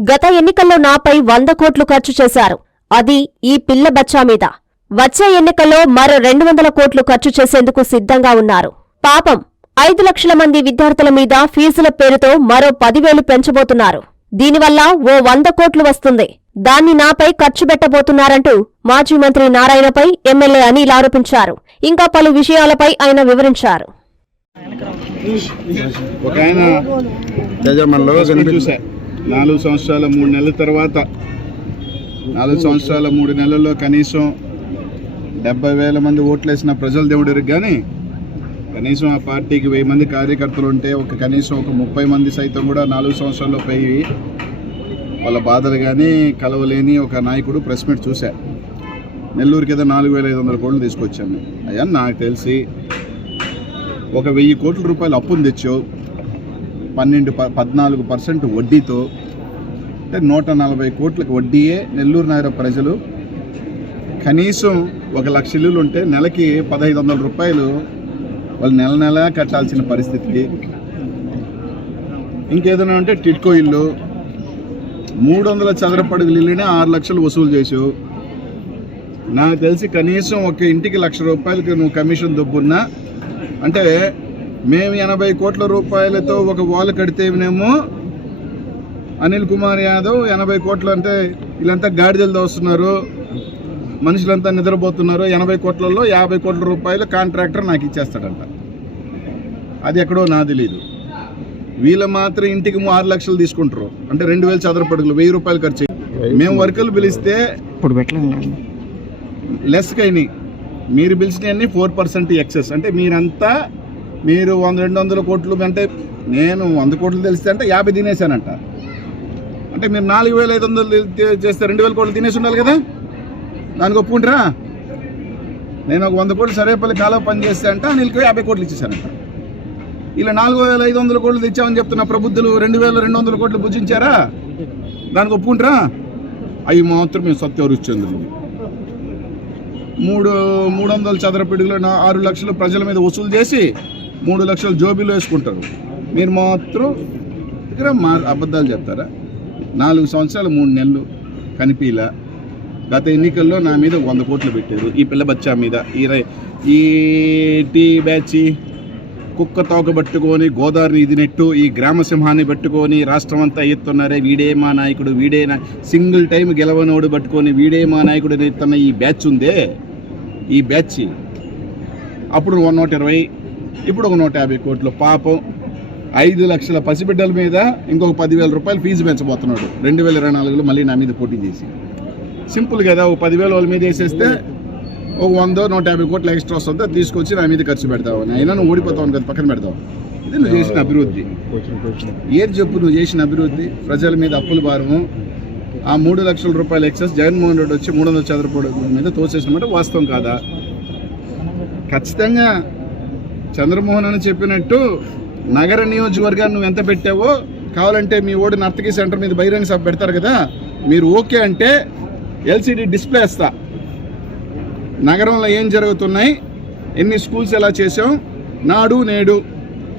గత ఎన్నికల్లో నాపై వంద కోట్లు ఖర్చు చేశారు. అది ఈ పిల్ల బచ్చా మీద. వచ్చే ఎన్నికల్లో మరో రెండు వందల కోట్లు ఖర్చు చేసేందుకు సిద్ధంగా ఉన్నారు. పాపం ఐదు లక్షల మంది విద్యార్థుల మీద ఫీజుల పేరుతో మరో పదివేలు పెంచబోతున్నారు. దీనివల్ల ఓ వంద కోట్లు వస్తుంది. దాన్ని నాపై ఖర్చు పెట్టబోతున్నారంటూ మాజీ మంత్రి నారాయణపై ఎమ్మెల్యే అనిల్ ఆరోపించారు. ఇంకా పలు విషయాలపై ఆయన వివరించారు. ఒక ఆయన నాలుగు సంవత్సరాల మూడు నెలల తర్వాత నాలుగు సంవత్సరాల మూడు నెలల్లో కనీసం డెబ్బై వేల మంది ఓట్లేసిన ప్రజల దేవుడికి కానీ కనీసం ఆ పార్టీకి వెయ్యి మంది కార్యకర్తలు ఉంటే ఒక కనీసం ఒక ముప్పై మంది సైతం కూడా నాలుగు సంవత్సరాల్లో పోయి వాళ్ళ బాధలు కానీ కలవలేని ఒక నాయకుడు ప్రెస్ మీట్ చూశా. నెల్లూరుకి ఏదో నాలుగు వేల ఐదు వందల కోట్లు తీసుకొచ్చాను. అయ్యా నాకు తెలిసి ఒక వెయ్యి కోట్ల రూపాయలు అప్పును తెచ్చావు. పన్నెండు ప పద్నాలుగు పర్సెంట్ వడ్డీతో అంటే నూట నలభై కోట్లకు వడ్డీయే నెల్లూరు నగర ప్రజలు. కనీసం ఒక లక్ష ఇల్లులు ఉంటే నెలకి పదహైదు వందల రూపాయలు వాళ్ళు నెల నెల కట్టాల్సిన పరిస్థితికి. ఇంకేదైనా ఉంటే టిట్కో ఇల్లు. మూడు వందల చదరపడుగుల ఇల్లునే ఆరు లక్షలు వసూలు చేసావు నాకు తెలిసి కనీసం ఒక ఇంటికి లక్ష రూపాయలకి నువ్వు కమిషన్ దొబ్బున్నా అంటే మేము ఎనభై కోట్ల రూపాయలతో ఒక వాల్ కడితేనేమో అనిల్ కుమార్ యాదవ్ ఎనభై కోట్లు అంటే వీళ్ళంతా గాడిదలు దోస్తున్నారు. మనుషులంతా నిద్రపోతున్నారు. ఎనభై కోట్లలో యాభై కోట్ల రూపాయలు కాంట్రాక్టర్ నాకు ఇచ్చేస్తాడంట. అది ఎక్కడో నా తెలీదు వీళ్ళు మాత్రం ఇంటికి ఆరు లక్షలు తీసుకుంటారు. అంటే రెండు వేలు చదరపడుగులు వెయ్యి రూపాయలు ఖర్చు. మేము వర్కులు పిలిస్తే ఇప్పుడు లెస్ కైనాయి మీరు పిలిచినవన్నీ ఫోర్ పర్సెంట్ ఎక్సెస్. అంటే మీరంతా మీరు వంద రెండు వందల కోట్లు అంటే నేను వంద కోట్లు తెలిస్తే అంటే యాభై తినేసానంట అంటే మీరు నాలుగు వేల ఐదు వందలు చేస్తే రెండు వేల కోట్లు తినేసి ఉండాలి కదా? దానికి ఒప్పుకుంటారా? నేను ఒక వంద కోట్లు సరేపల్లి కాలువ పని చేస్తే అంటే నీళ్ళకి యాభై కోట్లు ఇచ్చేసానంట ఇలా నాలుగు వేల ఐదు వందల కోట్లు తెచ్చామని చెప్తున్న ప్రబుద్ధులు రెండు వేల రెండు వందల కోట్లు భుజించారా? దానికి ఒప్పుకుంటారా? అవి మాత్రం మేము సత్యవరుశ్చంద్రులు మూడు మూడు వందల చదరపిడుగులు నా- ఆరు లక్షలు ప్రజల మీద వసూలు చేసి మూడు లక్షలు జోబీలో వేసుకుంటారు. మీరు మాత్రం దగ్గర మా అబద్ధాలు చెప్తారా? నాలుగు సంవత్సరాలు మూడు నెలలు కనిపిలా. గత ఎన్నికల్లో నా మీద వంద కోట్లు పెట్టారు. ఈ పిల్ల బచ్చా మీద ఈ రై- ఈ టీ బ్యాచి కుక్క తోక పట్టుకొని గోదావరిని ఇది నెట్టు ఈ గ్రామ సింహాన్ని పట్టుకొని రాష్ట్రం అంతా ఎత్తున్నారే వీడే మా నాయకుడు వీడే నా సింగిల్ టైం గెలవనోడు పట్టుకొని వీడే మా నాయకుడు అని ఎత్తున్న ఈ బ్యాచ్ ఉందే? ఈ బ్యాచ్. అప్పుడు వన్ నూట ఇరవై ఇప్పుడు ఒక నూట యాభై కోట్లు. పాపం ఐదు లక్షల పసిబిడ్డల మీద ఇంకొక పదివేల రూపాయలు ఫీజు పెంచబోతున్నాడు. రెండు వేల ఇరవై నాలుగులో మళ్ళీ నా మీద పోటీ చేసి. సింపుల్ కదా ఒక పదివేలు వాళ్ళ మీద వేసేస్తే ఒక వందో నూట యాభై కోట్లు ఎక్స్ట్రా వస్తుంది అది తీసుకొచ్చి నా మీద ఖర్చు పెడతావు. అయినా నువ్వు ఓడిపోతావు కదా పక్కన పెడతావు. ఇది నువ్వు చేసిన అభివృద్ధి. ఏది చెప్పు నువ్వు చేసిన అభివృద్ధి. ప్రజల మీద అప్పుల భారము. ఆ మూడు లక్షల రూపాయల ఎక్సెస్ జగన్మోహన్ రెడ్డి వచ్చి మూడు వందల చదరపూడి మీద తోసేసినమాట వాస్తవం కాదా? ఖచ్చితంగా చంద్రమోహన్ అని చెప్పినట్టు నగర నియోజకవర్గాన్ని నువ్వు ఎంత పెట్టావో కావాలంటే మీ ఓడి నర్తకి సెంటర్ మీద బహిరంగ సభ పెడతారు కదా మీరు ఓకే అంటే ఎల్సిడి డిస్ప్లే ఇస్తా నగరంలో ఏం జరుగుతున్నాయి? ఎన్ని స్కూల్స్ ఎలా చేసాం నాడు నేడు.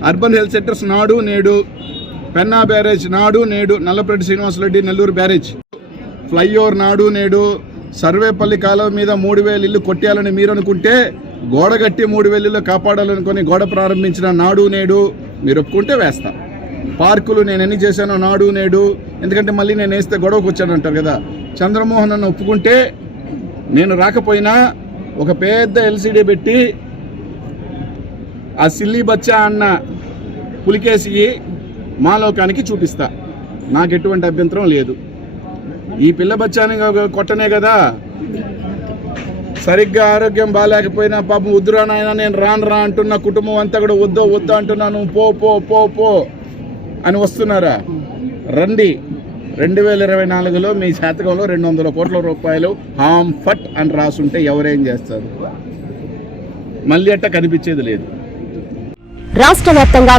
అర్బన్ హెల్త్ సెంటర్స్ నాడు నేడు. పెన్నా బ్యారేజ్ నాడు నేడు. నల్లపరెడ్డి శ్రీనివాసరెడ్డి నెల్లూరు బ్యారేజ్. ఫ్లైఓవర్ నాడు నేడు. సర్వేపల్లి కాలువ మీద మూడు వేలు ఇల్లు కొట్టేయాలని మీరు అనుకుంటే గోడ కట్టి మూడు వేలు కాపాడాలనుకుని కాపాడాలనుకొని గోడ ప్రారంభించిన నాడు నేడు మీరు ఒప్పుకుంటే వేస్తా. పార్కులు నేను ఎన్ని చేశానో నాడు నేడు ఎందుకంటే మళ్ళీ నేను వేస్తే గొడవకు వచ్చానంటారు కదా. చంద్రమోహన్ అన్న ఒప్పుకుంటే నేను రాకపోయినా ఒక పెద్ద ఎల్సీడీ పెట్టి ఆ సిల్లీ బచ్చా అన్న పులికేసి మా లోకానికి చూపిస్తా. నాకు ఎటువంటి అభ్యంతరం లేదు. ఈ పిల్ల బచ్చాని కొట్టనే కదా. సరిగ్గా ఆరోగ్యం బాగాలేకపోయినా పాపం వద్దురా నాయన నేను రాను రా అంటున్న కుటుంబం అంతా కూడా వద్దో వద్దు అంటున్నాను. పో పో పో పో అని వస్తున్నారా? రండి. రెండు వేల ఇరవై నాలుగులో మీ శాతకంలో రెండు వందల కోట్ల రూపాయలు హామ్ ఫట్ అని రాసుంటే ఎవరేం చేస్తారు? మళ్ళీ అట్ట కనిపించేది లేదు. రాష్ట్ర వ్యాప్తంగా